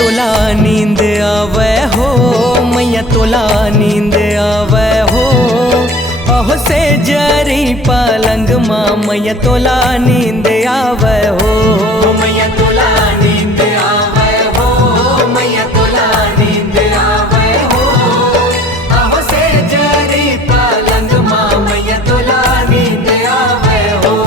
तोला नींद आवे हो, मैया तोला नींद आवे हो। अहो से जरी पलंग माँ मैया तोला नींद आवे हो। मैया तोला नींद आवे हो, मैया तोला नींद आवे हो। अहो से जरी पलंग माँ मैया तोला नींद आवे हो।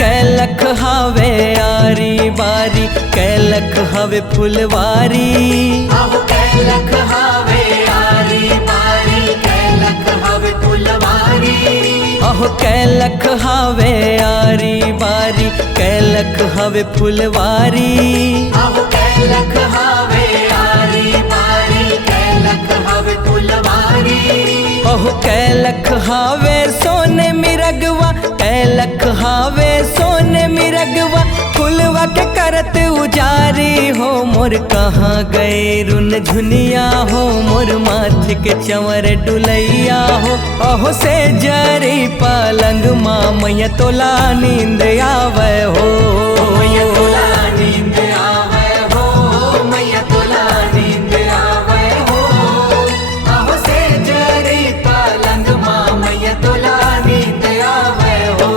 कैलख हावे आरी बारी, कैलख हावे फुलवारी। अहो कैलख हावे आरी बारी, कैलख हावे फुलवारी। अहो कैलख हावे आरी बारी, कैलख हावे फुलवारी। अहो कैलख हावे आरी बारी, कैलख हावे फुलवारी। अहो कैलख हावे सोने मिरगवा, कैलख हावे सोने मिरगवा। फुलवा के करत उजारी हो, मोर कहाँ गए रुन झुनिया हो। मोर माथे के चंवर डुलैया हो। अहो से जरी पलंग माँ मैया तोला नींद आवे हो। मैया तोला नींद आवे हो, मैया तोला नींद आवे हो। अहो से जरी पलंग माँ मैया तोला नींद आवे हो।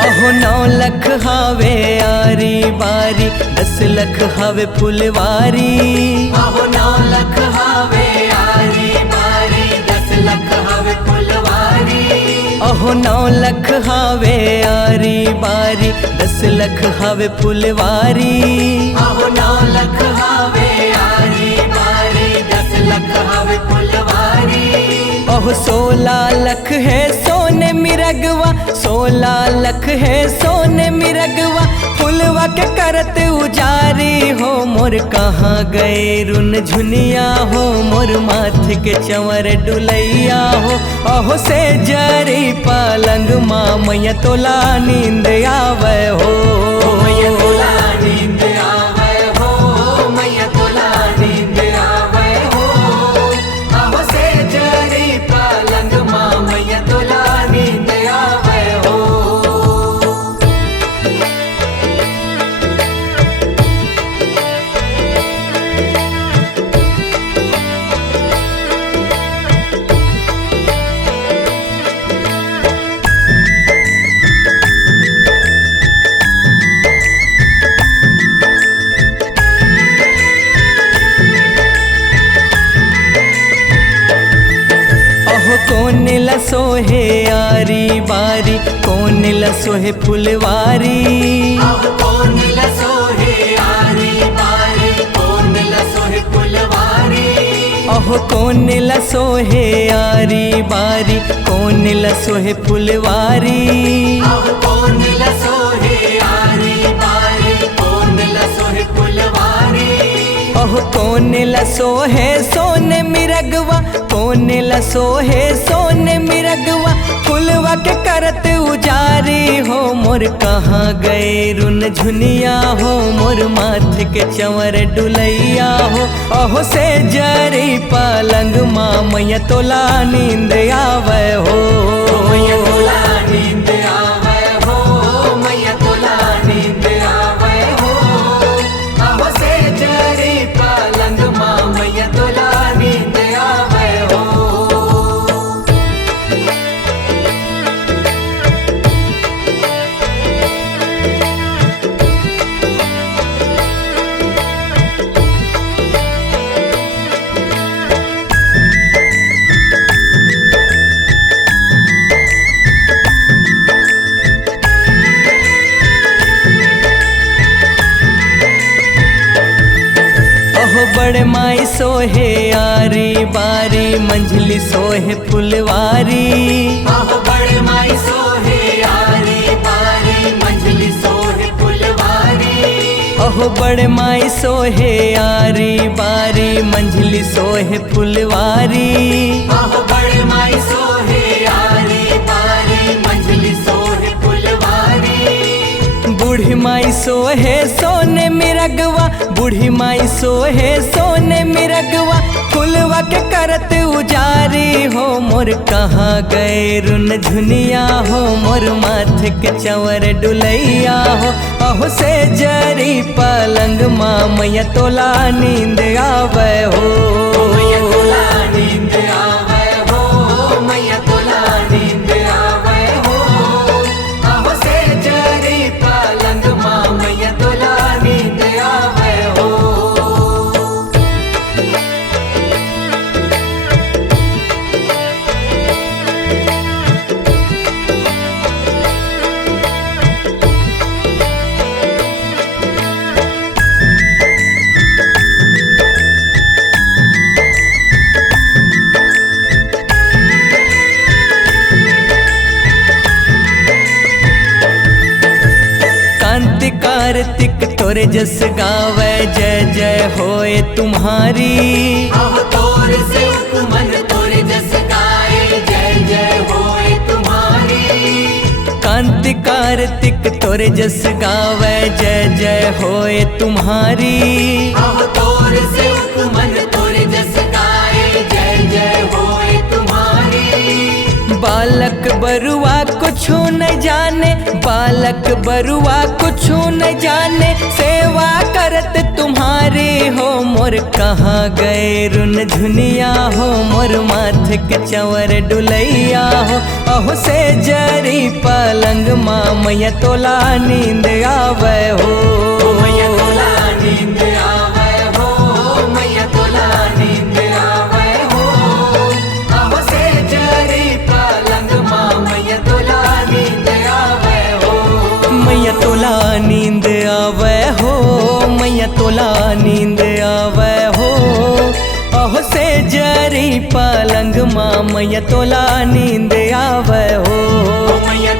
अहो 9 लख हावे आरी बारी, 10 लख हावे फुलवारी। अहो 9 लख हावे आरी बारी, 10 लख हावे फुलवारी। अहो 9 लख हावे आरी बारी, 10 लख हावे फुलवारी। अहो 9 लख हावे आरी बारी, 10 लख हावे फुलवारी। अहो 16 लख है सोने मिरगवा, 16 लख है सोने मिरगवा। फुलवा के करत उजारी हो, मोर कहाँ गए रुन झुनिया हो। मोर माथे के चंवर डुलैया हो। अहो से जरी पलंग माँ मैया तोला नींद आवे हो। मैया तोला नींद आवे हो, मैया तोला नींद आवे हो। अहो से जरी पलंग माँ मैया तोला नींद आवे हो। कौन लसोहे आरी बारी, कौन लसोहे फुलवारी। अहो कौन लसोहे आरी बारी, कौन लसोहे फुलवारी। अहो कौन लसोहे आरी बारी, कौन लसोहे फुलवारी। अहो कौन लसोहे आरी बारी, कौन लसोहे फुलवारी। अहो कौन लसोहे सोने मिरगवा, कौन लसोहे सोने मिरगवा। फुलवा के करत उजारी हो, मोर कहाँ गए रुन झुनिया हो। मोर माथे के चंवर डुलैया हो। अहो से जरी पलंग माँ मैया तोला नींद आवे हो। मैया तोला नींद आवे हो, मैया तोला नींद आवे हो। अहो से जरी पलंग माँ मैया तोला नींद आवे हो। सोहे आरी बारी मंझली सोहे फुलवारी आहो बड़े माई सोहे आरी बारी मंझली सोहे फुलवारी ओहो बड़े माई सोहे आरी बारी मंझली सोहे फुलवारी आहो बड़े माई सोहे आरी बारी मंझली सोहे फुलवारी बूढ़ी माई सोहे सोने मिरगवा बूढ़ी माई सोहे सोने मिरगवा फुलवा के करत उजारी हो मोर कहाँ गए रुन झुनिया हो मोर माथे के चंवर डुलैया हो अहो से जरी पलंग माँ मैया तोला नींद आवे हो मैया तोला नींद आवे हो मैया तोला नींद आवे हो आहो से जरी पलंग माँ मैया तोला नींद आवे हो कांति कार्तिक तोरे जस गावे जय जय होए तुम्हारी आहो तोर से उपमन तोरे जस गाए जय जय होए तुम्हारी कांति कार्तिक तोरे जस गावे जय जय होए तुम्हारी आहो तोर से उपमन तोरे जस गाए जय जय होए तुम्हारी बालक बरुआ कुछ न जाने बालक बरुआ कुछ न जाने सेवा करत तुम्हारी हो मोर कहाँ गए रुन झुनिया हो मोर माथे के चंवर डुलैया हो अहो से जरी पलंग माँ मैया तोला नींद आवे हो मैया तोला नींद आवे हो मैया तोला नींद आवे हो आहो से जरी पलंग माँ मैया तोला नींद आवे हो मैया तोला नींद आवे हो मैया तोला नींद आवे हो अहो से जरी पलंग माँ मैया तोला नींद आवे हो मैया